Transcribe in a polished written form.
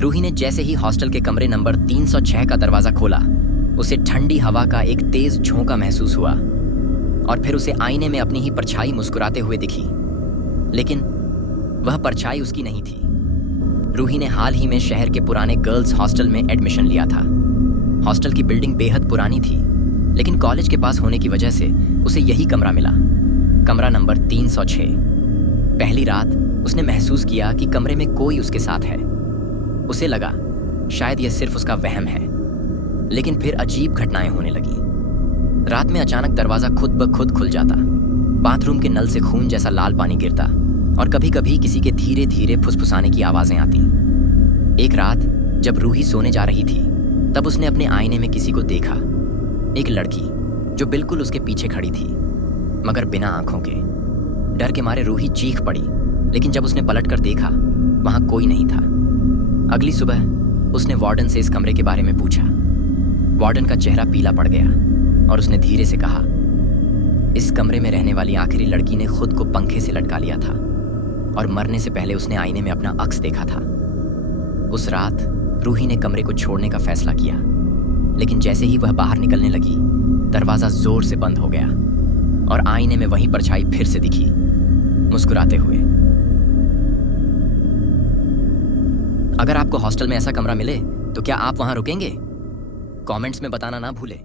रूही ने जैसे ही हॉस्टल के कमरे नंबर 306 का दरवाजा खोला, उसे ठंडी हवा का एक तेज झोंका महसूस हुआ और फिर उसे आईने में अपनी ही परछाई मुस्कुराते हुए दिखी, लेकिन वह परछाई उसकी नहीं थी। रूही ने हाल ही में शहर के पुराने गर्ल्स हॉस्टल में एडमिशन लिया था। हॉस्टल की बिल्डिंग बेहद पुरानी थी, लेकिन कॉलेज के पास होने की वजह से उसे यही कमरा मिला, कमरा नंबर 306। पहली रात उसने महसूस किया कि कमरे में कोई उसके साथ है। उसे लगा शायद यह सिर्फ उसका वहम है, लेकिन फिर अजीब घटनाएं होने लगी। रात में अचानक दरवाजा खुद ब खुद खुल जाता, बाथरूम के नल से खून जैसा लाल पानी गिरता और कभी कभी किसी के धीरे धीरे फुसफुसाने की आवाजें आती। एक रात जब रूही सोने जा रही थी, तब उसने अपने आईने में किसी को देखा, एक लड़की जो बिल्कुल उसके पीछे खड़ी थी, मगर बिना आंखों के। डर के मारे रूही चीख पड़ी, लेकिन जब उसने पलटकर देखा, वहां कोई नहीं था। अगली सुबह उसने वार्डन से इस कमरे के बारे में पूछा। वार्डन का चेहरा पीला पड़ गया और उसने धीरे से कहा, इस कमरे में रहने वाली आखिरी लड़की ने खुद को पंखे से लटका लिया था और मरने से पहले उसने आईने में अपना अक्स देखा था। उस रात रूही ने कमरे को छोड़ने का फैसला किया, लेकिन जैसे ही वह बाहर निकलने लगी, दरवाजा जोर से बंद हो गया और आईने में वही परछाई फिर से दिखी, मुस्कुराते हुए। अगर आपको हॉस्टल में ऐसा कमरा मिले तो क्या आप वहां रुकेंगे? कमेंट्स में बताना ना भूलें।